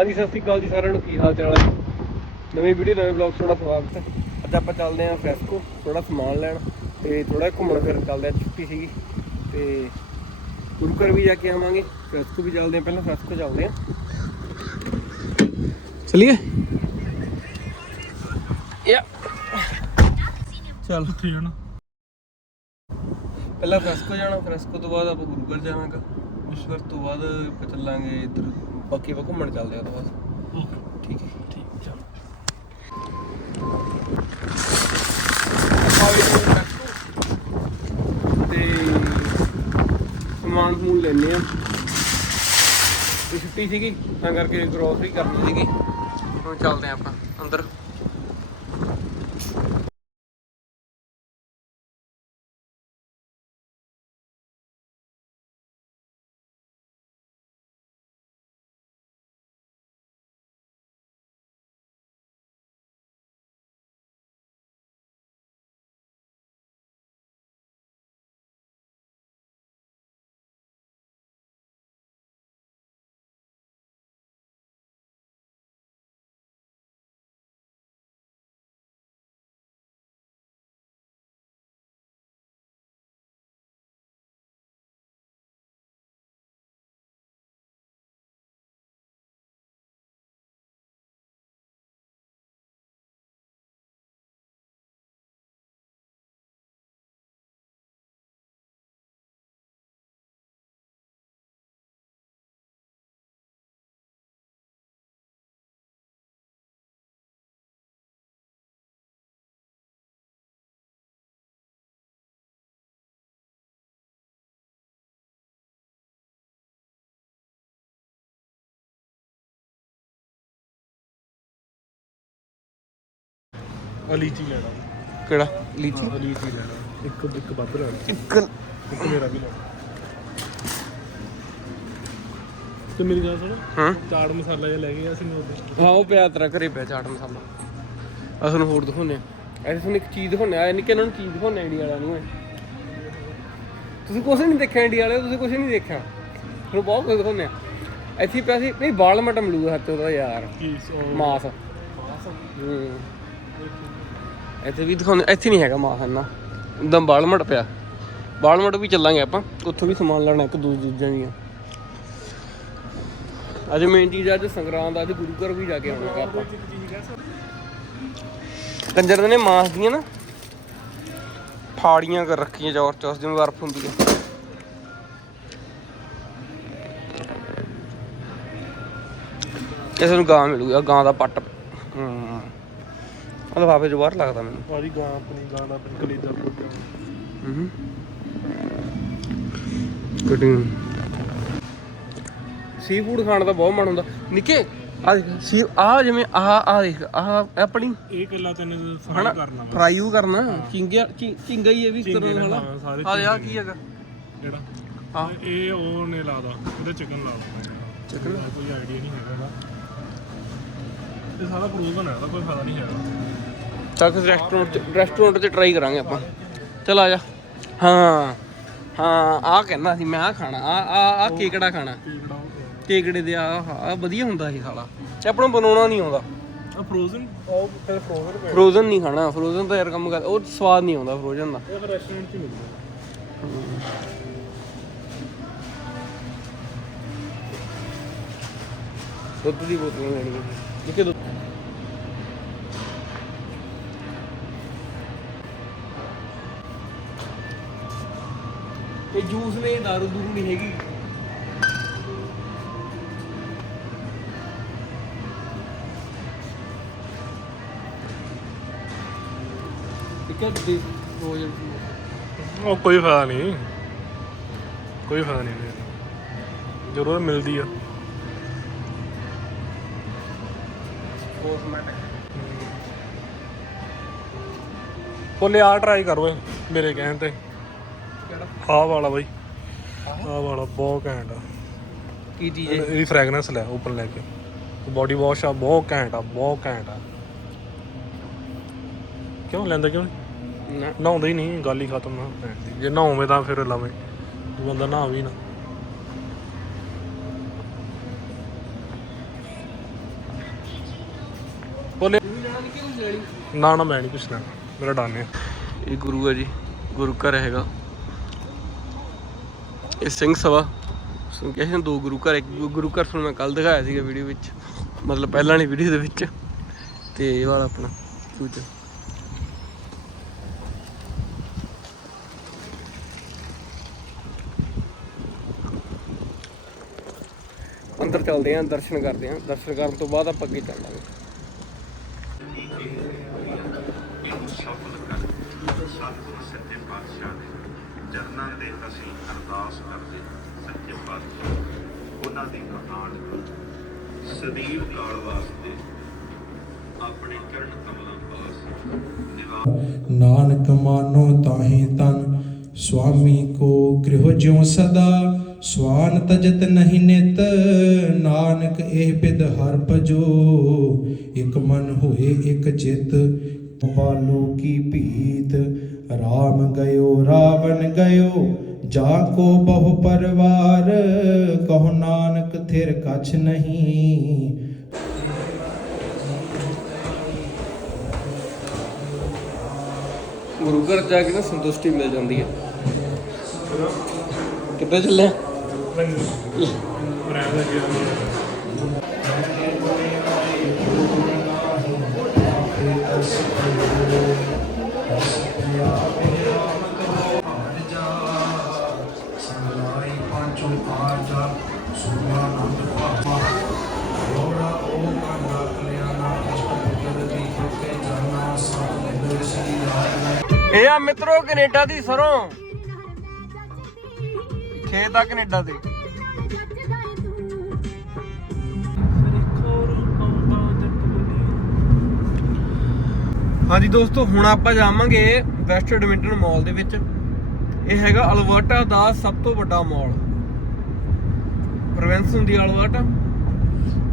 ਹਾਂਜੀ ਸਤਿ ਸ਼੍ਰੀ ਅਕਾਲ ਜੀ ਸਾਰਿਆਂ ਨੂੰ, ਕੀ ਹਾਲ ਚਾਲ ਹੈ? ਨਵੀਂ ਵੀਡੀਓ ਨਵੇਂ ਬਲੌਗ ਤੁਹਾਡਾ ਸਵਾਗਤ ਹੈ। ਅੱਜ ਆਪਾਂ ਚੱਲਦੇ ਆਂ ਫੈਸਕੋ ਥੋੜਾ ਸਮਾਨ ਲੈਣ ਤੇ ਥੋੜਾ ਘੁੰਮਣ ਫਿਰ ਚੱਲਦੇ ਆ ਛੁੱਟੀ ਸੀਗੀ ਤੇ ਗੁਰੂਘਰ ਵੀ ਜਾ ਕੇ ਆਵਾਂਗੇ ਫੈਸਕੋ ਵੀ ਚੱਲਦੇ ਆਂ ਪਹਿਲਾਂ ਫੈਸਕੋ ਚੱਲਦੇ ਆਂ ਚਲਿਏ? ਯਾ। ਚੱਲ। ਕਿੱਥੇ ਜਾਣਾ ਪਹਿਲਾਂ ਫੈਸਕੋ ਜਾਣਾ ਫੈਸਕੋ ਤੋਂ ਬਾਅਦ ਆਪਾਂ ਗੁਰੂਘਰ ਜਾਵਾਂਗੇ। ਗੁਰੂਘਰ ਤੋਂ ਬਾਅਦ ਆਪਾਂ ਚੱਲਾਂਗੇ ਇੱਧਰ। ਬਾਕੀ ਆਪਾਂ ਘੁੰਮਣ ਚੱਲਦੇ ਆ ਉਹ ਤੋਂ ਬਾਅਦ। ਓਕੇ। ਠੀਕ ਹੈ। ਠੀਕ ਚਲ। ਆਪਾਂ ਵੀ ਤੇ ਸਮਾਨ ਸਮੂਨ ਲੈਣੇ ਆ ਤੇ ਛੁੱਟੀ ਸੀਗੀ ਤਾਂ ਕਰਕੇ ਗਰੋਸਰੀ ਕਰਨੀ ਸੀਗੀ। ਹੁਣ ਚੱਲਦੇ ਆ ਆਪਾਂ ਅੰਦਰ। ਅਲੀਚੀ ਲੈਣਾ। ਕਿਹੜਾ? ਲੀਚੀ? ਅਲੀਚੀ ਲੈਣਾ। ਇੱਕ ਇੱਕ ਵੱਧ ਲੈਣਾ। ਇੱਕ ਇੱਕ ਮੇਰਾ ਵੀ ਲੈਣਾ। ਤੇ ਮੇਰੀ ਗੱਲ ਸੁਣ। ਹਾਂ। ਚਾਟ ਮਸਾਲਾ ਜਿਹਾ ਲੈ ਕੇ ਅਸੀਂ ਉਹਦੇ ਹਾਂ ਉਹ ਪਿਆ ਤੇਰਾ ਘਰੇ ਪਿਆ ਚਾਟ ਮਸਾਲਾ। ਆ ਤੁਹਾਨੂੰ ਹੋਰ ਦਿਖਾਉਨੇ ਆ ਐਸੇ ਤੁਹਾਨੂੰ ਇੱਕ ਚੀਜ਼ ਦਿਖਾਉਨੇ ਆ ਨਿੱਕੇ ਇਹਨਾਂ ਨੂੰ ਚੀਜ਼ ਦਿਖਾਉਨੇ ਇੰਡੀਆ ਵਾਲਿਆਂ ਨੂੰ ਇਹ। ਤੁਸੀਂ ਕੁਛ ਨਹੀਂ ਦੇਖਿਆ ਇੰਡੀਆ ਵਾਲੇ ਤੁਸੀਂ ਕੁਛ ਨਹੀਂ ਦੇਖਿਆ? ਤੁਹਾਨੂੰ ਬਹੁਤ ਕੁਝ ਦਿਖਾਉਨੇ ਆ ਇੱਥੇ ਹੀ ਪਿਆ ਸੀ। ਨਹੀਂ ਬਾਲ ਮਟ ਮਿਲੂਗਾ ਹੱਥ ਯਾਰ। ਕੀ ਮਾਸ। ਹੂੰ। ਇੱਥੇ ਵੀ ਦਿਖਾਉਂਦੇ ਇੱਥੇ ਨਹੀਂ ਹੈਗਾ ਮਾਸ ਇੰਨਾ। ਦਮ ਪਿਆ। ਬਾਲਮਟ ਵੀ ਚੱਲਾਂਗੇ ਆਪਾਂ। ਉੱਥੋਂ ਵੀ ਸਮਾਨ ਲੈਣਾ ਇੱਕ, ਦੋ ਚੀਜ਼ਾਂ ਦੀਆਂ ਅੱਜ ਮੇਨ ਚੀਜ਼ ਅੱਜ ਸੰਗਰਾਂਦ ਅੱਜ ਗੁਰੂ ਘਰ ਵੀ ਜਾ ਕੇ ਆਉਣਾ ਆਪਾਂ। ਕੰਜਰ ਨੇ ਮਾਸ ਦੀਆਂ ਨਾ। ਫਾੜੀਆਂ ਕਰ ਰੱਖੀਆਂ ਜ਼ੋਰ ਚੌਸ ਜਿਵੇਂ ਬਰਫ ਹੁੰਦੀ ਹੈ ਇਸ ਨੂੰ ਗਾਂ ਮਿਲੂਗਾ ਗਾਂ ਦਾ ਪੱਟ। ਹੂੰ। ਉਹ ਲਫਾਫੇ ਚ ਬਾਹਰ ਲੱਗਦਾ ਮੈਨੂੰ। ਵਾਰੀ ਗਾਂ ਆਪਣੀ ਗਾਂ ਦਾ ਆਪਣੀ ਕਲੇਜਾ ਪੁੱਜਾ। ਹੂੰ। ਕਟਿੰਗ। ਸੀ ਫੂਡ ਖਾਣ ਦਾ ਬਹੁਤ ਮਨ ਹੁੰਦਾ। ਨਿੱਕੇ ਆ ਦੇਖ ਸੀ ਆ ਜਿਵੇਂ ਆ ਆ ਦੇਖ ਆ ਆਪਣੀ ਇਹ ਕੱਲਾ ਤੈਨੂੰ ਫਰਾਈ ਕਰਨਾ ਵਾ। ਫਰਾਈ ਉਹ ਕਰਨਾ। ਚਿੰਗਿਆ ਚਿੰਗਾ ਹੀ ਇਹ ਵੀ ਝੀਂਗੇ ਕਰੋ ਨਾਲ, ਹਨਾ। ਹਾਂ, ਸਾਰੇ ਆ ਆ ਝੀਂਗੇ। ਕੀ ਹੈਗਾ? ਜਿਹੜਾ ਹਾਂ ਇਹ ਉਹ ਨੇ ਲਾਦਾ ਉਹਦੇ ਚਿਕਨ ਲਾਦਾ Chicken? ਕੋਈ ਆਈਡੀਆ ਨਹੀਂ ਹੈਗਾ ਇਹਦਾ। ਇਹ ਸਾਰਾ ਫਰੋਜ਼ਨ ਹੈ ਇਹਦਾ ਕੋਈ ਫਾਇਦਾ ਨਹੀਂ ਹੈਗਾ। ਫਿਰ ਰੈਸਟੋਰੈਂਟ ਰੈਸਟੋਰੈਂਟ ਤੇ ਟਰਾਈ ਕਰਾਂਗੇ ਆਪਾਂ। ਚਲ ਆ ਜਾ। ਹਾਂ ਹਾਂ ਆ ਕਹਿੰਦਾ ਸੀ ਮੈਂ ਆ ਖਾਣਾ ਆ ਆ ਆ ਕੇਕੜਾ ਖਾਣਾ। ਕਿਹੜਾ ਕੇਕੜੇ ਦੇ ਆ ਆ ਵਧੀਆ ਹੁੰਦਾ ਇਹ ਸਾਲਾ। ਤੇ ਆਪਾਂ ਨੂੰ ਬਣਾਉਣਾ ਨਹੀਂ ਆਉਂਦਾ। ਆ ਫਰੋਜ਼ਨ ਉਹ ਤੇ ਫਰੋਜ਼ਨ ਪਿਆ ਫਰੋਜ਼ਨ ਨਹੀਂ ਖਾਣਾ ਫਰੋਜ਼ਨ ਤਾਂ ਯਾਰ ਕੰਮ ਕਰ ਉਹ ਸਵਾਦ ਨਹੀਂ ਆਉਂਦਾ ਫਰੋਜ਼ਨ ਦਾ। ਇਹ ਰੈਸਟੋਰੈਂਟ 'ਚ ਮਿਲਦਾ। ਦੁੱਧ ਦੀ ਬੋਤਲ ਲੈਣੀ ਹੈ ਜਿੱਕੇ ਦੁੱਧ ਜੂਸ ਨੇ ਦਾਰੂ ਦੂਰੂ ਨਹੀਂ ਹੈਗੀ। ਠੀਕ ਹੈ ਦੇ ਰੋਜ਼ਨ ਉਹ ਕੋਈ ਫਾਇਦਾ ਨਹੀਂ। ਕੋਈ ਫਾਇਦਾ ਨਹੀਂ ਇਹ ਮਿਲਦੀ ਆ। ਕੋਸਮੈਟਿਕ ਲਿਆ ਟਰਾਈ ਕਰ ਮੇਰੇ ਕਹਿਣ ਤੇ। ਆਹ ਵਾਲਾ ਬਾਈ। ਆਹ ਵਾਲਾ ਬਹੁਤ ਘੈਂਟ ਆ। ਕੀ ਚੀਜ਼ ਹੈ? ਇਹਦੀ ਫ੍ਰੈਗਰੈਂਸ ਲੈ ਓਪਨ ਲੈ ਕੇ। ਬੋਡੀ ਵਾਸ਼ ਆ ਬਹੁਤ ਘੈਂਟ ਆ ਬਹੁਤ ਘੈਂਟ ਆ। ਕਿਉਂ ਲੈਂਦਾ ਕਿਉਂ ਨਾ? ਨਹਾਉਂਦਾ ਹੀ ਨਹੀਂ ਗੱਲ ਹੀ ਖਤਮ ਆ ਜੇ। ਨਹਾਉਂਵੇਂ ਤਾਂ ਫਿਰ ਲਾਵੇਂ। ਤੂੰ ਬੰਦਾ ਨਹਾ ਵੀ ਨਾ। ਬੋਲੇ। ਨਾ ਨਾ ਮੈਂ ਨਹੀਂ ਕੁਛ ਲੈਣਾ। ਮੇਰਾ ਡਾਨੇ ਇਹ ਗੁਰੂ ਆ ਜੀ। ਗੁਰੂ ਘਰ ਹੈਗਾ। ਇਹ ਸਿੰਘ ਸਭਾ। ਸੁਣ ਕੇ ਦੋ ਗੁਰੂ ਘਰ, ਇੱਕ ਗੁਰੂ ਘਰ ਤੁਹਾਨੂੰ ਮੈਂ ਕੱਲ ਦਿਖਾਇਆ ਸੀਗਾ ਵੀਡੀਓ ਵਿੱਚ। ਮਤਲਬ ਪਹਿਲਾਂ ਵਾਲੀ ਵੀਡੀਓ ਦੇ ਵਿੱਚ। ਤੇ ਇਹ ਵਾਲਾ ਆਪਣਾ ਸੂਚ ਅੰਦਰ ਚੱਲਦੇ ਆਂ, ਦਰਸ਼ਨ ਕਰਦੇ ਆਂ। ਦਰਸ਼ਨ ਕਰਨ ਤੋਂ ਬਾਅਦ ਆਪਾਂ ਅੱਗੇ ਚੱਲਾਂਗੇ ਸਤਿਗੁਰੂ ਸੱਚੇ ਪਾਤਸ਼ਾਹ ਦੇ ਚਰਨਾਂ ਦੇ ਅਸੀਂ ਅਰਦਾਸ ਕਰਦੇ ਸੱਚੇ ਪਾਤਸ਼ਾਹ ਦੀ ਮਹਾਨ ਸਦੀਵ ਕਾਲ ਵਾਸਤੇ ਆਪਣੇ ਚਰਨ ਕਮਲਾਂ ਪਾਸ ਨਾਨਕ ਮਾਨੋ ਤਾਹੇ ਤਨ, ਸੁਆਮੀ ਕੋ ਗ੍ਰਹਿ ਜਿਉ ਸਦਾ, ਸਵਾਨ ਤਜਤ ਨਹੀਂ ਨਿਤ, ਨਾਨਕ ਇਹ ਬਿਦ ਹਰ ਭਜੋ, ਇਕ ਮਨ ਹੋਏ ਇਕ ਚਿਤ ਪਾਲੋ ਕੀ ਭੀਤ, ਰਾਮ ਗਇਓ, ਰਾਵਣ ਗਇਓ ਜਾ ਕੋ ਬਹੁ ਪਰਵਾਰ ਕਹੋ ਨਾਨਕ ਥਿਰ ਕਛ ਨਹੀਂ। ਗੁਰੂ ਘਰ ਜਾ ਕੇ ਨਾ ਸੰਤੁਸ਼ਟੀ ਮਿਲ ਜਾਂਦੀ ਹੈ। ਕਿੱਦਾਂ ਚੱਲੇ ਸੰਗਲਾਈ ਇਹ ਆ ਮਿੱਤਰੋ ਕੈਨੇਡਾ ਦੀ ਸਰੋਂ। ਖੇਤ ਆ ਕੈਨੇਡਾ ਦੇ। ਹਾਂਜੀ ਦੋਸਤੋ, ਹੁਣ ਆਪਾਂ ਜਾਵਾਂਗੇ ਵੈਸਟ ਐਡਮਿੰਟਨ ਮਾਲ ਦੇ ਵਿੱਚ। ਇਹ ਹੈਗਾ ਅਲਬਰਟਾ ਦਾ ਸਭ ਤੋਂ ਵੱਡਾ ਮਾਲ। ਪ੍ਰੋਵਿੰਸ ਹੁੰਦੀ ਅਲਬਰਟਾ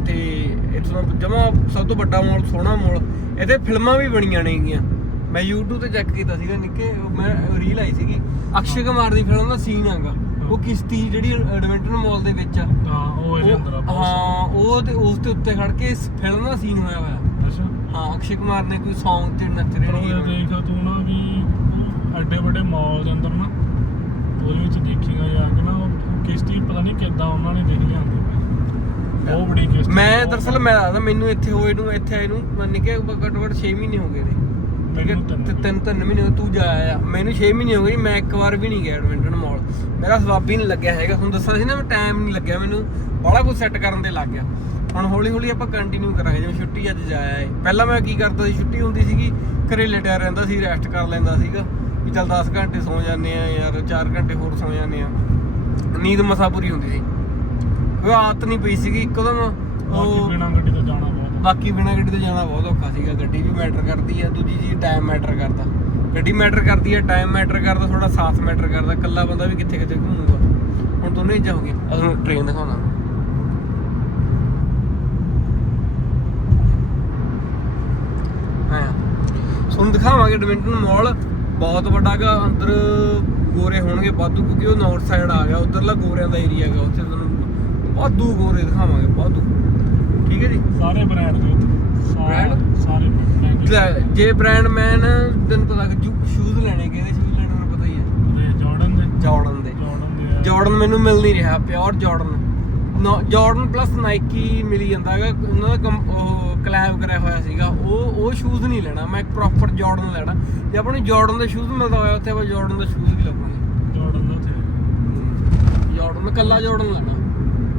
ਤੇ ਇੱਥੋਂ ਜਮਾ ਸਭ ਤੋਂ ਵੱਡਾ ਮਾਲ ਸੋਹਣਾ ਮਾਲ। ਇਹਦੇ ਫਿਲਮਾਂ ਵੀ ਬਣੀਆਂ ਨੇਗੀਆਂ। ਮੈਂ YouTube ਤੇ ਚੈੱਕ ਕੀਤਾ ਸੀਗਾ ਨਿੱਕੇ ਉਹ ਮੈਂ ਰੀਲ ਆਈ ਸੀਗੀ। ਅਕਸ਼ੇ ਕੁਮਾਰ ਦੀ ਫਿਲਮ ਦਾ ਸੀਨ ਹੈਗਾ। ਉਹ ਕਿਸ਼ਤੀ ਜਿਹੜੀ ਐਡਮਿੰਟਨ ਮਾਲ ਦੇ ਵਿੱਚ ਆ। ਹਾਂ ਉਹ ਇਹਦੇ ਅੰਦਰ ਆ ਉਹ- ਹਾਂ ਉਹ ਤੇ ਉਸ ਦੇ ਉੱਤੇ ਖੜ ਕੇ ਇਸ ਫਿਲਮ ਦਾ ਸੀਨ ਹੋਇਆ ਹੋਇਆ। ਅੱਛਾ। ਹਾਂ ਅਕਸ਼ੇ ਕੁਮਾਰ ਨੇ ਕੋਈ Song ਤੇ ਨੱਚ ਰਹੇ ਉਹ ਨੇ। ਦੇਖ ਤੂੰ ਨਾ ਵੀ ਐਡੇ ਵੱਡੇ ਮਾਲ ਦੇ ਅੰਦਰ ਨਾ ਉਹਦੇ ਵਿੱਚ ਦੇਖੀਗਾ ਜਾ ਕੇ ਨਾ ਕਿਸ਼ਤੀ ਪਤਾ ਨਹੀਂ ਕਿੱਦਾਂ ਉਹਨਾਂ ਨੇ ਦੇਖ ਲਿਆਂਦੀ ਬਹੁਤ ਬੜੀ ਕਿਸ਼ਤੀ ਮੈਂ ਬਹੁਤ ਦਰਅਸਲ ਮੈਂ ਦੱਸਦਾ ਮੈਨੂੰ ਇੱਥੇ ਹੋਏ ਨੂੰ ਇੱਥੇ ਆਏ ਨੂੰ ਮੰਨ ਕੇ ਘੱਟੋ ਘੱਟ 6 ਮਹੀਨੇ ਹੋ ਗਏ ਨੇ। ਠੀਕ ਹੈ ਮੈਨੂੰ ਤਿੰਨ ਤੇ ਤਿੰਨ ਤਿੰਨ ਮਹੀਨੇ ਹੋ ਗਏ, ਤੂੰ ਜਾ ਆਇਆ। ਮੈਨੂੰ 6 ਮਹੀਨੇ ਹੋ ਗਏ ਜੀ, ਮੈਂ ਇੱਕ ਵਾਰ ਵੀ ਨਹੀਂ ਗਿਆ ਐਡਮਿੰਟਨ ਮਾਲ। ਮੇਰਾ ਸਵਾਬ ਹੀ ਨਹੀਂ ਲੱਗਿਆ ਹੈਗਾ। ਹੁਣ ਦੱਸਾਂ ਸੀ ਨਾ ਮੈਂ ਟਾਈਮ ਨਹੀਂ ਲੱਗਿਆ ਮੈਨੂੰ। ਬੜਾ ਕੁਝ ਸੈੱਟ ਕਰਨ ਤੇ ਲੱਗ ਗਿਆ। ਹੁਣ ਹੌਲੀ ਹੌਲੀ ਆਪਾਂ ਕੰਟੀਨਿਊ ਕਰਾਂਗੇ। ਜਿਵੇਂ ਛੁੱਟੀ ਅੱਜ ਜਾਇਆ ਏ। ਪਹਿਲਾਂ ਮੈਂ ਕੀ ਕਰਦਾ ਸੀ ਛੁੱਟੀ ਹੁੰਦੀ ਸੀਗੀ ਘਰੇ ਲਟਿਆ ਰਹਿੰਦਾ ਸੀ ਰੈਸਟ ਕਰ ਲੈਂਦਾ ਸੀਗਾ। ਵੀ ਚੱਲ 10 ਘੰਟੇ ਸੌ ਜਾਂਦੇ ਆ ਯਾਰ 4 ਘੰਟੇ ਹੋਰ ਸੌ ਜਾਂਦੇ ਆ। ਨੀਂਦ ਮਸਾ ਪੂਰੀ ਹੁੰਦੀ ਸੀ। ਉਹ ਆਦਤ ਨਹੀਂ ਪਈ ਸੀਗੀ ਇੱਕਦਮ ਬਾਕੀ ਉਹ ਬਿਨਾਂ ਗੱਡੀ ਤੋਂ ਜਾਣਾ ਬਹੁਤ ਬਾਕੀ ਬਿਨਾਂ ਗੱਡੀ ਤੇ ਜਾਣਾ ਬਹੁਤ ਔਖਾ ਸੀਗਾ। ਗੱਡੀ ਵੀ ਮੈਟਰ ਕਰਦੀ ਆ ਦੂਜੀ ਚੀਜ਼ ਟਾਈਮ ਮੈਟਰ ਕਰਦਾ। ਗੱਡੀ ਮੈਟਰ ਕਰਦੀ ਆ ਟਾਈਮ ਮੈਟਰ ਕਰਦਾ ਥੋੜਾ ਸਾਥ ਮੈਟਰ ਕਰਦਾ ਇਕੱਲਾ ਬੰਦਾ ਵੀ ਕਿੱਥੇ ਕਿੱਥੇ ਘੁੰਮੂਗਾ। ਹੁਣ ਦੋਨੇ ਹੀ ਜਾਓਗੇ ਅਸਲ ਟ੍ਰੇਨ ਦਿਖਾਉਣਾ। ਹਾਂ। ਤੁਹਾਨੂੰ ਦਿਖਾਵਾਂਗੇ ਐਡਮਿੰਟਨ ਮਾਲ ਬਹੁਤ ਵੱਡਾ ਗਾ ਅੰਦਰ ਗੋਰੇ ਹੋਣਗੇ ਵਾਧੂ ਕਿਉਂਕਿ ਉਹ ਨਾਰਥ ਸਾਈਡ ਆ ਗਿਆ ਉਧਰਲਾ ਗੋਰਿਆਂ ਦਾ ਏਰੀਆ ਹੈਗਾ ਉੱਥੇ ਤੁਹਾਨੂੰ ਵਾਧੂ ਗੋਰੇ ਦਿਖਾਵਾਂਗੇ ਵਾਧੂ। ਠੀਕ ਹੈ ਜੀ? ਸਾਰੇ ਬ੍ਰਾਂਡ ਦੇ ਉੱਤੇ। ਸਾਰੇ- ਜੇ ਬ੍ਰਾਂਡ ਮੈਨ ਤੈਨੂੰ ਪਤਾ ਕਿ ਸ਼ੂਜ਼ ਲੈਣੇ ਕਿਹਦੇ ਸ਼ੂਜ਼ ਲੈਣੇ ਮੈਨੂੰ ਪਤਾ ਹੀ ਹੈ। ਜਾਰਡਨ ਦੇ। ਜਾਰਡਨ ਦੇ। ਜਾਰਡਨ ਮੈਨੂੰ ਮਿਲ ਨਹੀਂ ਰਿਹਾ pure Jordan Jordan plus Nike ਮਿਲੀ ਜਾਂਦਾ ਹੈਗਾ ਉਹਨਾਂ ਦਾ ਕਲੈਬ ਕਰਿਆ ਹੋਇਆ ਸੀਗਾ ਉਹ ਉਹ ਸ਼ੂਜ਼ ਨਹੀਂ ਲੈਣਾ ਮੈਂ ਇੱਕ ਪ੍ਰੋਪਰ ਜਾਰਡਨ ਲੈਣਾ। ਜੇ ਆਪਾਂ ਨੂੰ ਜਾਰਡਨ ਦੇ ਸ਼ੂਜ਼ ਮਿਲਦਾ ਹੋਇਆ ਉੱਥੇ ਆਪਾਂ ਜਾਰਡਨ ਦਾ ਸ਼ੂਜ਼ ਵੀ ਦੇ ਦਾ ਕੱਲਾ ਜਾਰਡਨ ਲੈਣਾ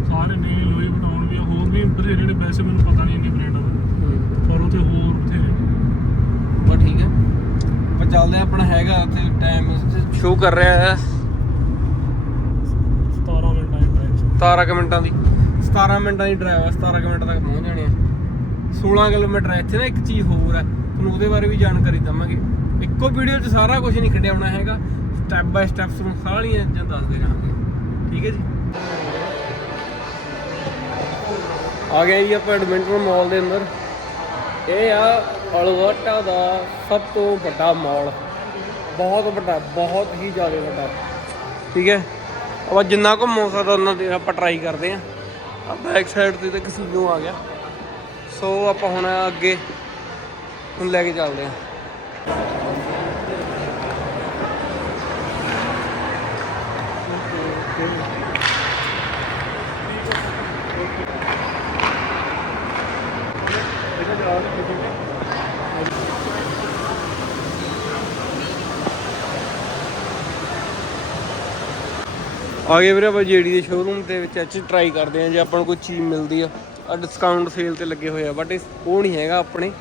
ਸਾਰੇ ਨੇ ਲੋਈ ਬਟਾਉਣ ਵੀ ਆ, ਹੋਰ ਵੀ ਬਥੇਰੇ ਜਿਹੜੇ ਵੈਸੇ ਮੈਨੂੰ ਪਤਾ ਨਹੀਂ ਇੰਨੇ ਬ੍ਰਾਂਡ ਪਰ ਉੱਥੇ ਹੋਰ ਬਥੇਰੇ। ਨੇ। ਬਸ ਠੀਕ ਹੈ। ਆਪਾਂ ਚੱਲਦੇ ਹਾਂ ਆਪਣਾ ਹੈਗਾ ਉੱਥੇ ਟਾਈਮ ਸ਼ੋ ਕਰ ਰਿਹਾ ਹੈ। 17 ਮਿੰਟ ਟਾਈਮ ਟਾਈਮ 17 ਕੁ ਮਿੰਟਾਂ ਦੀ। 17 ਮਿੰਟਾਂ ਦੀ ਡਰਾਈਵ ਆ 17 ਕੁ ਮਿੰਟ ਤੱਕ ਪਹੁੰਚ ਜਾਣੇ ਆ। 16 ਕਿਲੋਮੀਟਰ ਹੈ ਇੱਥੇ ਨਾ ਇੱਕ ਚੀਜ਼ ਹੋਰ ਹੈ ਤੁਹਾਨੂੰ ਉਹਦੇ ਬਾਰੇ ਵੀ ਜਾਣਕਾਰੀ ਦਵਾਂਗੇ। ਇੱਕੋ ਵੀਡੀਓ 'ਚ ਸਾਰਾ ਕੁਝ ਨਹੀਂ ਖੰਡਿਆ ਹੋਣਾ ਹੈਗਾ। ਸਟੈਪ ਬਾਏ ਸਟੈਪ ਤੁਹਾਨੂੰ ਸਾਰੀਆਂ ਚੀਜ਼ਾਂ ਦੱਸਦੇ ਜਾਵਾਂਗੇ। ਠੀਕ ਹੈ ਜੀ। ਆ ਗਏ ਜੀ ਆਪਾਂ ਐਡਮਿੰਟਨ ਮਾਲ ਦੇ ਅੰਦਰ। ਇਹ ਆ ਅਲਵਰਟਾ ਦਾ ਸਭ ਤੋਂ ਵੱਡਾ ਮਾਲ। ਬਹੁਤ ਵੱਡਾ, ਬਹੁਤ ਹੀ ਜ਼ਿਆਦਾ ਵੱਡਾ। ਠੀਕ ਹੈ? ਆਪਾਂ ਜਿੰਨਾ ਕੁ ਹੋ ਸਕਦਾ ਉਹਨਾਂ ਦੇ ਆਪਾਂ ਟਰਾਈ ਕਰਦੇ ਆਂ ਆ ਬੈਕ ਸਾਈਡ ਤੇ ਤਾਂ ਕਸੀਨੋ ਆ ਗਿਆ। ਸੋ ਆਪਾਂ ਹੁਣ ਅੱਗੇ, ਹੁਣ ਲੈ ਕੇ ਚੱਲਦੇ ਆ ਆ ਗਏ ਵੀਰੇ ਆਪਾਂ ਜੀਡੀ ਦੇ ਸ਼ੋਰੂਮ ਦੇ ਵਿੱਚ ਅੱਜ ਟਰਾਈ ਕਰਦੇ ਆ ਜੇ ਆਪਾਂ ਨੂੰ ਕੋਈ ਚੀਜ਼ ਮਿਲਦੀ ਆ। ਆ ਡਿਸਕਾਊਂਟ ਸੇਲ ਤੇ ਲੱਗੇ ਹੋਏ ਆ ਬਟ ਉਹ ਨਹੀਂ ਹੈਗਾ ਆਪਣੇ,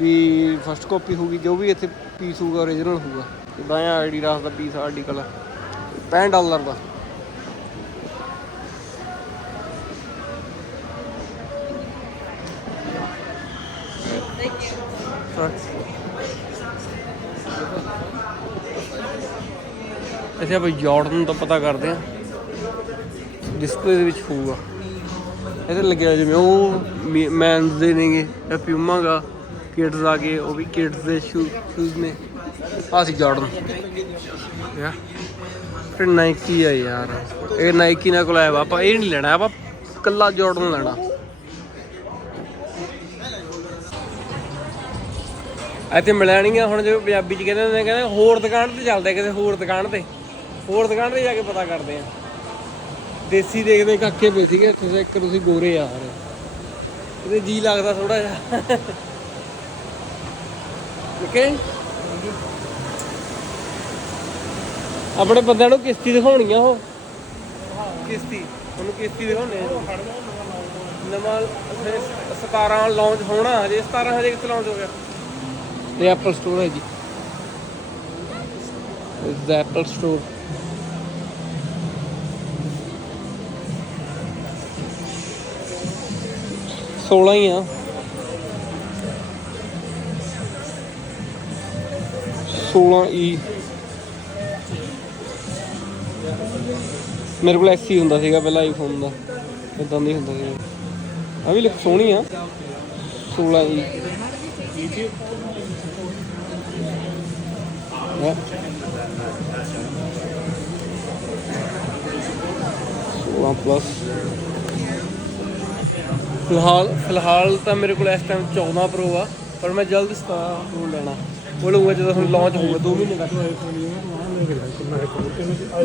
ਵੀ ਫਸਟ ਕਾਪੀ ਹੋਊਗੀ, ਜੋ ਵੀ ਇੱਥੇ ਪੀਸ ਹੋਊਗਾ origignal ਹੋਊਗਾ। ਇਦਾਂ ਆ ਆਈਡੀ ਰਾਸ ਦਾ ਪੀਸ ਆਰਟੀਕਲ 65 ਡਾਲਰ ਦਾ। ਇੱਥੇ ਆਪਾਂ ਜਾਰਡਨ ਤੋਂ ਪਤਾ ਕਰਦੇ ਆ ਡਿਸਪਲੇ ਦੇ ਵਿੱਚ ਹੋਊਗਾ। ਇਹਦੇ ਲੱਗਿਆ ਜਿਵੇਂ ਉਹ ਮੈਨਸ ਦੇ ਨੇਗੇ ਇਹ ਪਿਊਮਾ ਗਾ ਕਿਡਸ ਆ ਗਏ, ਉਹ ਵੀ ਕਿਡਸ ਦੇ ਸ਼ੂਜ਼ ਨੇ। ਆ ਸੀ ਜਾਰਡਨ ਯਾ। ਫਿਰ ਨਾਈਕੀ ਆ ਯਾਰ। ਇਹ ਨਾਈਕੀ ਨਾਲ ਕੋਲ ਆਇਆ ਵਾ ਆਪਾਂ ਇਹ ਨਹੀਂ ਲੈਣਾ, ਆਪਾਂ ਕੱਲਾ ਜਾਰਡਨ ਲੈਣਾ। ਇੱਥੇ ਮਿਲਣੀਆਂ ਹੁਣ ਜਿਵੇਂ ਪੰਜਾਬੀ ਚ ਕਹਿੰਦੇ ਨੇ ਕਹਿੰਦੇ ਹੋਰ ਦੁਕਾਨ ਤੇ ਚੱਲਦੇ ਕਿਸੇ ਹੋਰ ਦੁਕਾਨ ਤੇ। ਹੋਰ ਦੁਕਾਨ ਤੇ ਜਾ ਕੇ ਪਤਾ ਕਰਦੇ ਆ। ਦੇਸੀ ਦੇਖਦੇ ਕੱਕੇ ਪਏ ਸੀਗੇ ਤੁਸੀਂ ਇੱਕ ਤੁਸੀਂ ਗੋਰੇ ਆ ਰਹੇ ਇਹਦੇ ਜੀ ਲੱਗਦਾ ਥੋੜਾ ਜਿਹਾ। ਓਕੇ। ਆਪਣੇ ਬੰਦਿਆਂ ਨੂੰ ਕਿਸ਼ਤੀ ਦਿਖਾਉਣੀ ਆ ਉਹ। ਕਿਸ਼ਤੀ, ਉਹਨੂੰ ਕਿਸ਼ਤੀ ਦਿਖਾਉਣੇ ਆ ਨਵਾਂ 17 ਲਾਂਚ ਹੋਣਾ ਹਜੇ 17 ਹਜੇ ਕਿੱਥੇ ਲਾਂਚ ਹੋ ਗਿਆ? ਇਹ ਐਪਲ ਸਟੋਰ ਹੈ ਜੀ। ਇਸ ਦਾ ਐਪਲ ਸਟੋਰ ਸੋਲਾਂ ਹੀ ਆ। ਸੋਲਾਂ ਈ। ਮੇਰੇ ਕੋਲ ਐਸੀ ਹੁੰਦਾ ਸੀਗਾ, ਪਹਿਲਾਂ ਆਈਫੋਨ ਦਾ। ਇਦਾਂ ਦੀ ਹੁੰਦਾ ਸੀ ਆ ਵੀ ਲਿਖ, ਸੋਹਣੀ ਆ। 16 ਈ। ਹੈ 16 ਪਲੱਸ ਫਿਲਹਾਲ ਫਿਲਹਾਲ ਤਾਂ ਮੇਰੇ ਕੋਲ ਇਸ ਟਾਈਮ 14 ਪ੍ਰੋ ਆ, ਪਰ ਮੈਂ ਜਲਦ 17 ਪ੍ਰੋ ਲੈਣਾ। ਉਹ ਲਊਂਗਾ ਜਦੋਂ ਹੁਣ ਲਾਂਚ ਹੋਊਗਾ 2 ਮਹੀਨੇ ਤੱਕ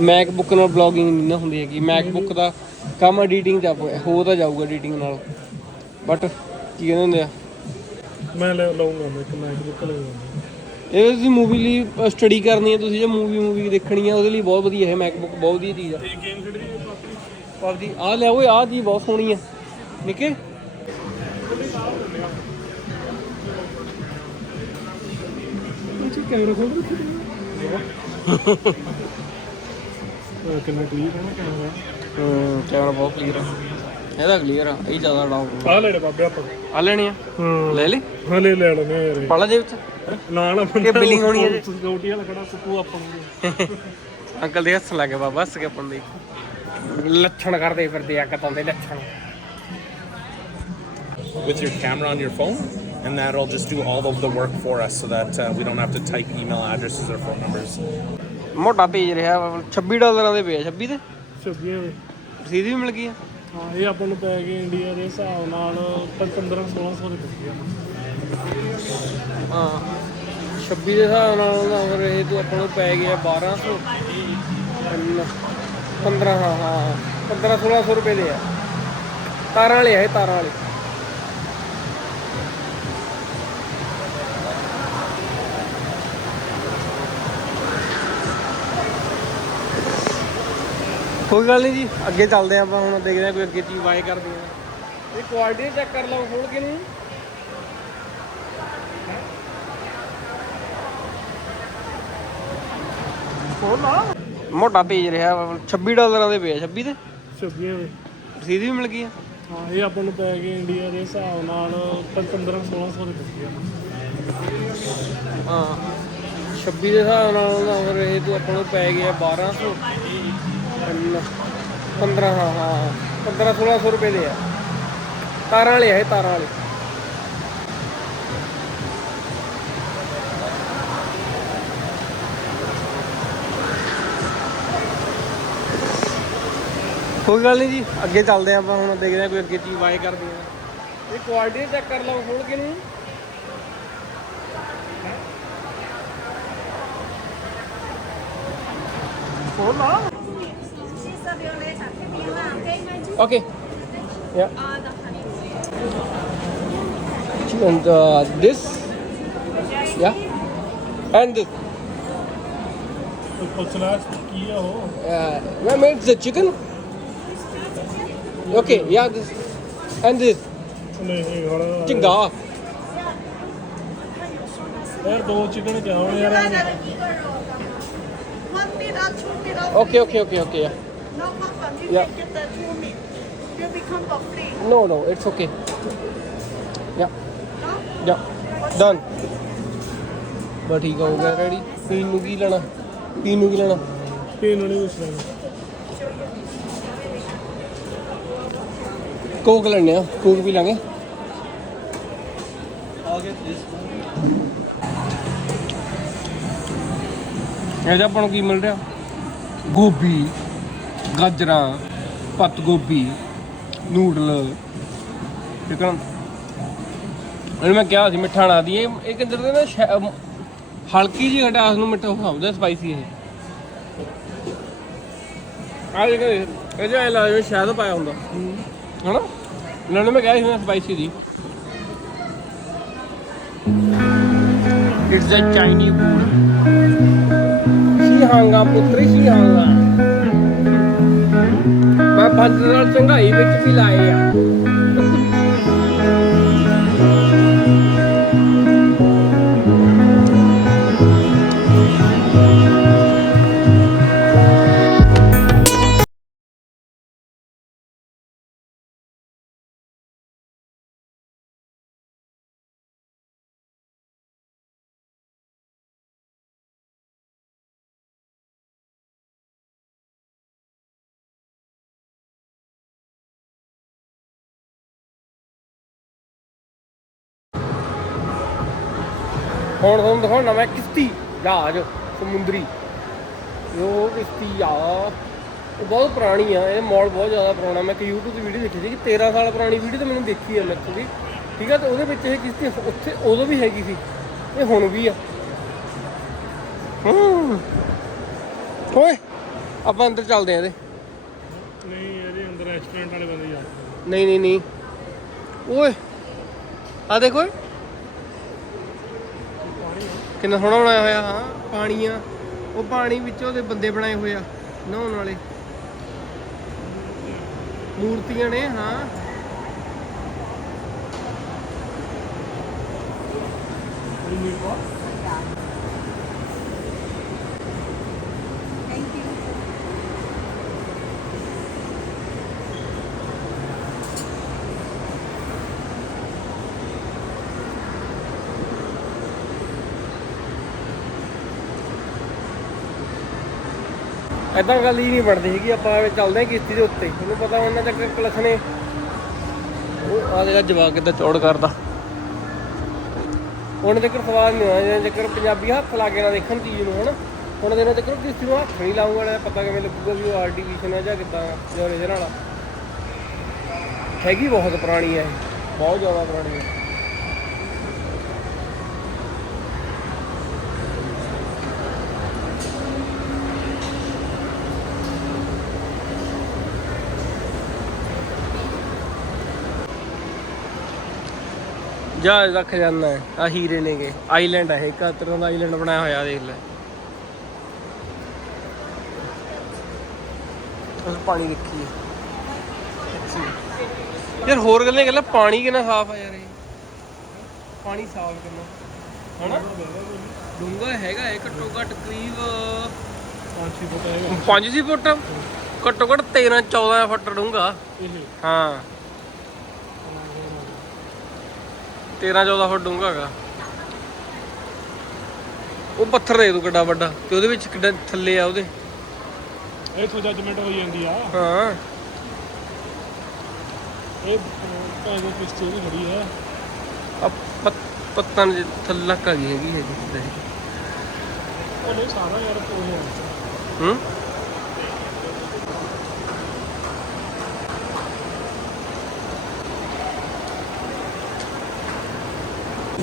ਮੈਕਬੁੱਕ ਨਾਲ ਬਲੌਗਿੰਗ ਨਹੀਂ ਨਾ ਹੁੰਦੀ ਹੈਗੀ। ਮੈਕਬੁੱਕ ਦਾ ਕੰਮ ਐਡੀਟਿੰਗ ਚ ਹੋ ਤਾਂ ਜਾਊਗਾ ਐਡੀਟਿੰਗ ਨਾਲ। ਬਟ ਕੀ ਕਹਿੰਦੇ ਹੁੰਦੇ ਆ? ਮੈਂ ਲੈ ਮੈਂ ਇੱਕ ਮੈਕਬੁੱਕ ਲਵਾਂਗਾ ਇਹ ਤੁਸੀਂ ਮੂਵੀ ਲਈ ਸਟੱਡੀ ਕਰਨੀ ਹੈ ਤੁਸੀਂ ਜੇ ਮੂਵੀ ਮੂਵੀ ਦੇਖਣੀ ਹੈ ਉਹਦੇ ਲਈ ਬਹੁਤ ਵਧੀਆ ਹੈ ਮੈਕਬੁੱਕ ਬਹੁਤ ਵਧੀਆ ਚੀਜ਼ ਆ। ਇਹ ਗੇਮ ਖੇਡ ਰਹੀ ਹੈ? ਪਬਜੀ ਆ ਲੈ ਓਏ ਆ ਚੀਜ਼ ਬਹੁਤ ਸੋਹਣੀ ਆ ਨਿੱਕੇ? ਕੈਮਰਾ ਖੋਲ ਉਹ ਕਿੰਨਾ ਕਲੀਅਰ ਹੈ ਨਾ ਕੈਮਰਾ ਹੂੰ ਕੈਮਰਾ ਬਹੁਤ ਕਲੀਅਰ ਆ ਇਹਦਾ ਕਲੀਅਰ ਆ ਇਹ ਜ਼ਿਆਦਾ ਡਾਊਨ ਆ। ਲੈ ਲੈ ਬਾਬੇ ਆਪਾਂ। ਆ ਲੈਣੀ ਆ? ਹਾਂ। ਲੈ ਲੈ ਹਾਂ ਲੈ ਲੈ ਲੈਣੇ ਯਾਰ। ਪਾਲਾ ਦੇ ਵਿੱਚ ਨਾ ਨਾ ਕਿ billing ਹੋਣੀ ਹੈ? ਸਿਕਿਉਰਿਟੀ ਵਾਲਾ ਖੜਾ ਸੁੱਕੂ ਆਪਾਂ ਨੂੰ। ਅੰਕਲ ਦੇ ਹੱਸਣ ਲੱਗੇ ਬਾਬਾ ਹੱਸ ਕੇ ਪਣ ਦੇ ਲੱਛਣ ਕਰਦੇ ਫਿਰਦੇ ਆ ਕਤਾਂ ਦੇ ਲੱਛਣ। With your camera on your phone, and that'll just do all of the work for us so that uh, we don't have to type email addresses or phone numbers. ਮੋਟਾ ਪੇਜ ਰਿਹਾ ਵਾ, 26 ਡਾਲਰਾਂ ਦੇ ਪਿਆ 26 ਦੇ ਸਬਜ਼ੀਆਂ ਦੇ ਰਸੀਦ ਵੀ ਮਿਲ ਗਈ ਆ। ਹਾਂ, ਇਹ ਆਪਾਂ ਨੂੰ ਪੈ ਗਏ ਇੰਡੀਆ ਦੇ ਹਿਸਾਬ ਨਾਲ 15 1600 ਦੇ ਪੈ ਹਾਂ 26 ਦੇ ਹਿਸਾਬ ਨਾਲ ਤਾਂ ਫਿਰ ਇਹ ਤੋਂ ਆਪਾਂ ਨੂੰ ਪੈ ਗਿਆ 1200 15 ਹਾਂ ਹਾਂ 15 1600 ਰੁਪਏ ਦੇ ਆ। ਤਾਰਾਂ ਵਾਲੇ ਆ ਇਹ, ਤਾਰਾਂ ਵਾਲੇ। ਕੋਈ ਗੱਲ ਨਹੀਂ ਜੀ ਅੱਗੇ ਚੱਲਦੇ ਆਪਾਂ ਹੁਣ ਦੇਖਦੇ ਆ ਕੋਈ ਅੱਗੇ ਚੀਜ਼ ਬਾਏ ਕਰਦੇ ਆ। ਇਹ ਕੁਆਲਿਟੀ ਚੈੱਕ ਕਰ ਲਓ ਖੋਲ ਕੇ ਨੂੰ। ਮੋਟਾ ਪੇਜ ਰਿਹਾ ਵਾ, 26 ਡਾਲਰਾਂ ਦੇ ਪਿਆ 26 ਦੇ ਸਬਜ਼ੀਆਂ ਦੇ। ਰਸੀਦ ਵੀ ਮਿਲ ਗਈ ਆ? ਹਾਂ ਇਹ ਆਪਾਂ ਨੂੰ ਪੈ ਗਏ ਇੰਡੀਆ ਦੇ ਹਿਸਾਬ ਨਾਲ 15 1600 ਦੇ ਪੈ ਗਿਆ ਹਾਂ 26 ਦੇ ਹਿਸਾਬ ਨਾਲ ਫਿਰ ਇਹ ਤੋਂ ਆਪਾਂ ਨੂੰ ਪੈ ਗਿਆ 1200 15 ਹਾਂ ਹਾਂ 15 1600 ਰੁਪਏ ਦੇ ਆ। ਤਾਰਾਂ ਵਾਲੇ ਆ ਇਹ ਤਾਰਾਂ ਵਾਲੇ। ਕੋਈ ਗੱਲ ਨਹੀਂ ਜੀ, ਅੱਗੇ ਚੱਲਦੇ ਆਪਾਂ ਹੁਣ, ਦੇਖਦੇ ਆ ਕੋਈ ਅੱਗੇ ਚੀਜ਼ ਵਾਏ ਕਰਦੇ ਆ। ਇਹ ਕੁਆਲਿਟੀ ਚੈੱਕ ਕਰ ਲਓ, ਖੋਲ ਕੇ ਨਹੀਂ ਖੋਲ Okay. Yeah. And uh, this. Yeah. And this. Uh, ma'am, it's the chicken. Okay. Yeah. This. And this. Chinga. यार दो चिकन जाओ यार ओके ओके ओके ओके या या You become for free. no no it's okay yeah yeah done ਬਸ ਠੀਕ ਆ, ਹੋ ਗਿਆ ਰੈਡੀ ਪੀਣ ਨੂੰ ਕੀ ਲੈਣਾ ਪੀਣ ਨੂੰ ਕੀ ਲੈਣਾ ਪੀਣ ਨੂੰ ਨਹੀਂ ਕੁਛ ਲੈਣਾ ਕੋਕ ਲੈਣੇ ਆ ਕੋਕ ਵੀ ਲਾਂਗੇ ਇਹ ਆਪਾਂ ਨੂੰ ਕੀ ਮਿਲ ਰਿਹਾ ਗੋਭੀ ਗਾਜਰਾਂ ਪੱਤ ਗੋਭੀ ਨੂਡਲ। ਚਿਕਨ ਇਹਨੂੰ ਮੈਂ ਕਿਹਾ ਸੀ ਮਿੱਠਾ ਨਾ ਦੀ ਇਹ ਕਿੰਦਰ ਦੇ ਨਾ ਸ਼ੈ- ਹਲਕੀ ਜਿਹੀ ਖਟਾਸ ਨੂੰ ਮਿੱਠਾ ਖਾਉਂਦਾ ਸਪਾਈਸੀ ਇਹ। ਆ ਦੇਖ ਇਹ ਜਿਹਾ ਲਾ ਜਿਵੇਂ ਸ਼ਾਇਦ ਪਾਇਆ ਹੁੰਦਾ। ਹਨਾ? ਇਹਨਾਂ ਨੇ ਮੈਂ ਕਿਹਾ ਸੀ ਸਪਾਈਸੀ ਦੀ। ਇਟਸ ਅ ਚਾਈਨੀ ਫੂਡ ਸ਼ੀਹਾਂਗਾ ਪੁੱਤਰੀ ਸ਼ੀਹਾਂਗਾ। ਮੈਂ ਪੰਜ ਨਾਲ ਚੰਗਾਈ ਵਿੱਚ ਵੀ ਲਾਏ ਆ ਹੁਣ ਤੁਹਾਨੂੰ ਦਿਖਾਉਣਾ ਮੈਂ ਕਿਸ਼ਤੀ ਜਹਾਜ਼ ਸਮੁੰਦਰੀ। ਉਹ ਕਿਸ਼ਤੀ ਆ ਉਹ ਬਹੁਤ ਪੁਰਾਣੀ ਆ ਇਹ ਮਾਲ ਬਹੁਤ ਜ਼ਿਆਦਾ ਪੁਰਾਣਾ। ਮੈਂ ਇੱਕ YouTube ਤੇ ਵੀਡੀਓ ਦੇਖੀ ਸੀ ਕਿ 13 ਸਾਲ ਪੁਰਾਣੀ ਵੀਡੀਓ ਤੇ ਮੈਨੂੰ ਦੇਖੀ ਆ ਮੈਂ ਵੀ। ਠੀਕ ਆ ਤੇ ਉਹਦੇ ਵਿੱਚ ਇਹ ਕਿਸ਼ਤੀ ਉੱਥੇ ਉਦੋਂ ਵੀ ਹੈਗੀ ਸੀ ਇਹ ਹੁਣ ਵੀ ਆ। ਹੂੰ। ਓਏ ਆਪਾਂ ਅੰਦਰ ਚੱਲਦੇ ਆ ਇਹਦੇ। ਨਹੀਂ ਇਹਦੇ ਅੰਦਰ ਰੈਸਟੋਰੈਂਟ ਵਾਲੇ ਬੰਦੇ ਜਾ ਨਹੀਂ ਨਹੀਂ ਨਹੀਂ। ਓਏ ਆ ਦੇਖੋ। ਕਿੰਨਾ ਸੋਹਣਾ ਬਣਾਇਆ ਹੋਇਆ, ਹਾਂ ਪਾਣੀ ਆ ਉਹ ਪਾਣੀ ਵਿੱਚ ਉਹਦੇ ਬੰਦੇ ਬਣਾਏ ਹੋਏ ਆ, ਨਹਾਉਣ ਵਾਲੇ। ਮੂਰਤੀਆਂ ਨੇ, ਹਾਂ। ਐਦਾਂ ਗੱਲ ਹੀ ਨਹੀਂ ਬਣਦੀ ਹੈਗੀ ਆਪਾਂ ਐਵੇਂ ਚੱਲਦੇ ਹਾਂ ਕਿਸ਼ਤੀ ਦੇ ਉੱਤੇ। ਤੁਹਾਨੂੰ ਪਤਾ ਉਹਨਾਂ ਚੱਕ ਕਲਖਣੇ ਉਹ ਆ ਜਿਹੜਾ ਜਵਾਕ ਕਿੱਦਾਂ ਚੌੜ ਕਰਦਾ। ਹੁਣ ਤੱਕ ਸਵਾਲ ਨਹੀਂ ਆਇਆ ਜੇ ਤੱਕ ਪੰਜਾਬੀ ਹੱਥ ਲਾ ਕੇ ਨਾ ਦੇਖਣ ਚੀਜ਼ ਨੂੰ ਹਨਾ? ਹੁਣ ਦੇ ਨਾਲ ਤੱਕ ਕਿਸ਼ਤੀ ਨੂੰ ਹੱਥ ਨਹੀਂ ਲਾਉਂਗਾ ਨਾ ਪਤਾ ਕਿਵੇਂ ਲੱਗੂਗਾ ਵੀ ਉਹ ਆਰਟੀਫੀਸ਼ਲ ਹੈ ਜਾਂ ਕਿੱਦਾਂ ਜਾਂ original ਆ। ਹੈਗੀ ਬਹੁਤ ਪੁਰਾਣੀ ਹੈ ਬਹੁਤ ਜ਼ਿਆਦਾ ਪੁਰਾਣੀ ਹੈ ਜਹਾਜ਼ ਰੱਖ ਜਾਂਦਾ ਹੈ ਆ ਹੀਰੇ ਨੇਗੇ। ਆਈਲੈਂਡ ਹੈ ਇੱਕ ਤਰ੍ਹਾਂ ਦਾ ਆਈਲੈਂਡ ਬਣਾਇਆ ਹੋਇਆ ਦੇਖ ਲੈ। ਉਸ ਪਾਣੀ ਦੇਖੀਏ। ਯਾਰ ਹੋਰ ਗੱਲਾਂ ਗੱਲਾਂ ਪਾਣੀ ਕਿੰਨਾ ਸਾਫ਼ ਆ ਯਾਰ ਇਹ। ਪਾਣੀ ਸਾਫ਼ ਕਿੰਨਾ ਹਨਾ? ਡੂੰਗਾ ਹੈਗਾ ਇਹ ਘੱਟੋ ਘੱਟ ਕਰੀਬ ਪੰਛੀ ਪਤਾ ਹੈਗਾ। 5 ਸੀ ਫੁੱਟ? ਘੱਟੋ ਘੱਟ 13 14 ਫੁੱਟ ਡੂੰਗਾ ਹਾਂ। 13 14 ਫੁੱਟ ਡੂੰਘਾ ਹੈਗਾ। ਉਹ ਪੱਥਰ ਦੇ ਦੂ ਕਿੱਡਾ ਵੱਡਾ ਤੇ ਉਹਦੇ ਵਿੱਚ ਕਿੱਡਾ ਥੱਲੇ ਆ ਉਹਦੇ। ਇਹ ਤੋਂ ਜੱਜਮੈਂਟ ਹੋਈ ਜਾਂਦੀ ਆ। ਹਾਂ। ਇਹ ਭਾਵੇਂ ਕੋਈ ਕਿਸ਼ਤੀ ਦੀ ਖੜੀ ਹੈ ਆ ਪੱਤਾਂ ਦੇ ਥੱਲੇ ਲੱਕ ਆ ਗਈ ਹੈਗੀ ਹੈ ਜੀ ਉਹ ਨਹੀਂ ਸਾਰਾ ਯਾਰ ਉਹ ਹੈ?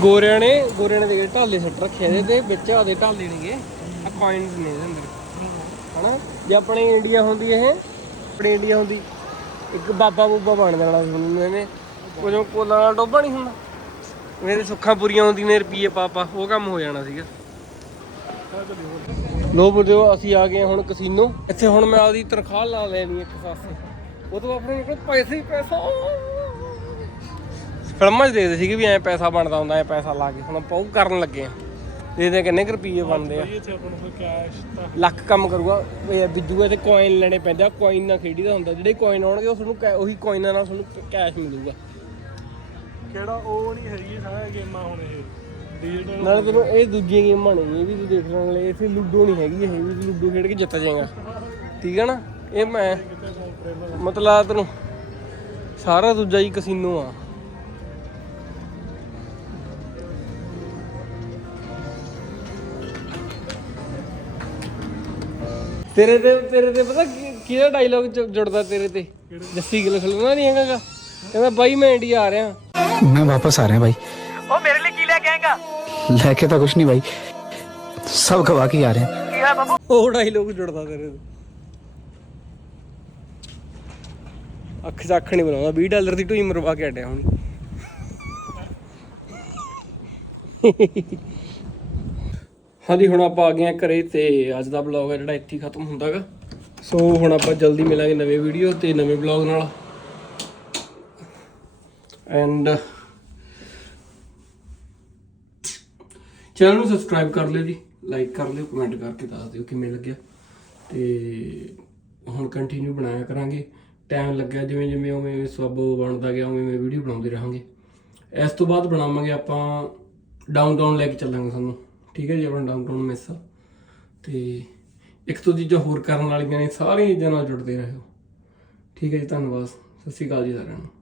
ਗੋਰਿਆਂ ਨੇ ਗੋਰਿਆਂ ਨੇ ਦੇ ਢਾਲੇ ਸੱਟ ਰੱਖੇ ਇਹਦੇ ਤੇ ਵਿੱਚ ਆਦੇ ਢਾਲੇ ਨੇਗੇ ਆ ਕਾਇਨਸ ਨੇ ਇਹਦੇ ਅੰਦਰ। ਹਨਾ? ਜੇ ਆਪਣੇ ਇੰਡੀਆ ਹੁੰਦੀ ਇਹ, ਆਪਣੀ ਇੰਡੀਆ ਹੁੰਦੀ, ਇੱਕ ਬਾਬਾ ਬੂਬਾ ਬਣ ਜਾਣਾ ਸੀ ਹੁਣ ਇਹਨੇ। ਕੁਝ ਕੋਲਾ ਨਾਲ ਡੋਬਾ ਨਹੀਂ ਹੁੰਦਾ। ਮੇਰੇ ਸੁੱਖਾਂ ਪੂਰੀਆਂ ਹੁੰਦੀਆਂ ਨੇ ਰੁਪਈਏ ਪਾਪਾ ਉਹ ਕੰਮ ਹੋ ਜਾਣਾ ਸੀਗਾ। ਲੋ ਬੁਝੋ ਅਸੀਂ ਆ ਗਏ ਹੁਣ ਕਸੀਨੋ। ਇੱਥੇ ਹੁਣ ਮੈਂ ਆਪਦੀ ਤਨਖਾਹ ਲਾ ਲੈਣੀ ਇੱਕ ਪਾਸੇ। ਉਹ ਤੋਂ ਆਪਣੇ ਕੋਲ ਪੈਸੇ ਹੀ ਪੈਸਾ ਫਿਲਮਾਂ 'ਚ ਦੇਖਦੇ ਸੀਗੇ ਵੀ ਐ ਪੈਸਾ ਬਣਦਾ ਹੁੰਦਾ ਐ ਪੈਸਾ ਲਾ ਕੇ ਹੁਣ ਆਪਾਂ ਉਹ ਕਰਨ ਲੱਗੇ ਆ। ਦੇਖਦੇ ਕਿੰਨੇ ਕੁ ਰੁਪਈਏ ਬਣਦੇ ਆ। ਬਈ ਇੱਥੇ ਆਪਾਂ ਨੂੰ ਕੋਈ ਕੈਸ਼ ਤਾਂ ਲੱਖ ਕੰਮ ਕਰੂਗਾ। ਇਹ ਬਿੱਜੂ ਤੇ ਕੋਇਨ ਲੈਣੇ ਪੈਂਦੇ ਆ ਕੋਇਨ ਨਾਲ ਖੇਡੀਦਾ ਹੁੰਦਾ। ਜਿਹੜੇ ਕੋਇਨ ਆਉਣਗੇ ਉਹ ਤੁਹਾਨੂੰ ਕੈ- ਉਹੀ ਕੋਇਨਾਂ ਨਾਲ ਤੁਹਾਨੂੰ ਕੈਸ਼ ਮਿਲੂਗਾ। ਕਿਹੜਾ ਉਹ ਨਹੀਂ ਹੈਗੀ ਸਾਰਾ ਗੇਮਾਂ ਹੁਣ ਇਹ। ਡਿਜੀਟਲ ਨਾਲੇ ਤੈਨੂੰ ਇਹ ਦੂਜੀਆਂ ਗੇਮਾਂ ਨੇ ਇਹ ਵੀ ਤੂੰ ਦੇਖਣ ਵਾਲੇ ਇੱਥੇ ਲੂਡੋ ਨਹੀਂ ਹੈਗੀ ਇਹ ਵੀ ਤੂੰ ਲੂਡੋ ਖੇਡ ਕੇ ਜਿੱਤ ਜਾਏਗਾ। ਠੀਕ ਹੈ ਨਾ? ਇਹ ਮੈਂ ਮਤਲਬ ਤੈਨੂੰ ਸਾਰਾ ਦੂਜਾ ਹੀ ਕਸੀਨੋ ਆ। ਤੇਰੇ ਤੇ ਤੇਰੇ ਤੇ ਪਤਾ ਕੀ- ਕਿਹਦਾ ਡਾਇਲੌਗ ਜੁੜਦਾ ਤੇਰੇ ਤੇ ਜੱਸੀ ਗਿੱਲ ਖਲੋਣਾ ਨਹੀਂ ਹੈਗਾ ਗਾ। ਕਹਿੰਦਾ ਬਾਈ ਮੈਂ ਇੰਡੀਆ ਆ ਰਿਹਾ मैं वापस आ रहे हैं भाई ਉਹ ਮੇਰੇ ਲਈ ਕੀ ਲੈ ਕੇ ਆਏਗਾ लेके तो कुछ नहीं भाई सब गवा के आ रहे हैं ਕੀ ਹੈ ਬਾਬੂ ਉਹ ਡਾਇਲੋਗ ਜੁੜਦਾ ਤੇਰੇ ਤੇ ਅੱਖ ਚ ਅੱਖ ਨਹੀਂ ਬਣਾਉਂਦਾ 20 ਡਾਲਰ ਦੀ ਢੂਈ ਮਰਵਾ ਕੇ ਹਟਿਆ ਹੁਣ ਹਾਂਜੀ, ਹੁਣ ਆਪਾਂ ਆ ਗਏ ਆ ਘਰੇ ਤੇ ਅੱਜ ਦਾ ਵਲੌਗ ਹੈ ਜਿਹੜਾ ਇੱਥੇ ਹੀ ਖਤਮ ਹੁੰਦਾਗਾ। ਸੋ ਹੁਣ ਆਪਾਂ ਜਲਦੀ ਮਿਲਾਂਗੇ ਨਵੇਂ ਵੀਡੀਓ ਤੇ ਨਵੇਂ ਵਲੌਗ ਨਾਲ। ਐਂਡ ਚੈਨਲ ਨੂੰ ਸਬਸਕ੍ਰਾਈਬ ਕਰ ਲਿਓ ਜੀ ਲਾਈਕ ਕਰ ਲਿਓ ਕਮੈਂਟ ਕਰਕੇ ਦੱਸ ਦਿਓ ਕਿਵੇਂ ਲੱਗਿਆ। ਤੇ ਹੁਣ ਕੰਟੀਨਿਊ ਬਣਾਇਆ ਕਰਾਂਗੇ। ਟਾਈਮ ਲੱਗਿਆ ਜਿਵੇਂ ਜਿਵੇਂ ਉਵੇਂ ਸਭ ਬਣਦਾ ਗਿਆ, ਉਵੇਂ ਉਵੇਂ ਵੀਡੀਓ ਬਣਾਉਂਦੇ ਰਹਾਂਗੇ। ਇਸ ਤੋਂ ਬਾਅਦ ਬਣਾਵਾਂਗੇ ਆਪਾਂ ਡਾਊਨ ਡਾਊਨ ਲੈ ਕੇ ਚੱਲਾਂਗੇ ਸਾਨੂੰ ਠੀਕ ਹੈ ਜੀ, ਆਪਣਾ ਡਾਊਨਟਾਊਨ ਮੈਸਾ ਤੇ ਇੱਕ ਤੋਂ ਚੀਜ਼ਾਂ ਹੋਰ ਕਰਨ ਵਾਲੀਆਂ ਨੇ ਸਾਰੀਆਂ ਚੀਜ਼ਾਂ ਨਾਲ ਜੁੜਦੇ ਰਹੋ। ਠੀਕ ਹੈ ਜੀ, ਧੰਨਵਾਦ। ਸਤਿ ਸ਼੍ਰੀ ਅਕਾਲ ਜੀ ਸਾਰਿਆਂ ਨੂੰ।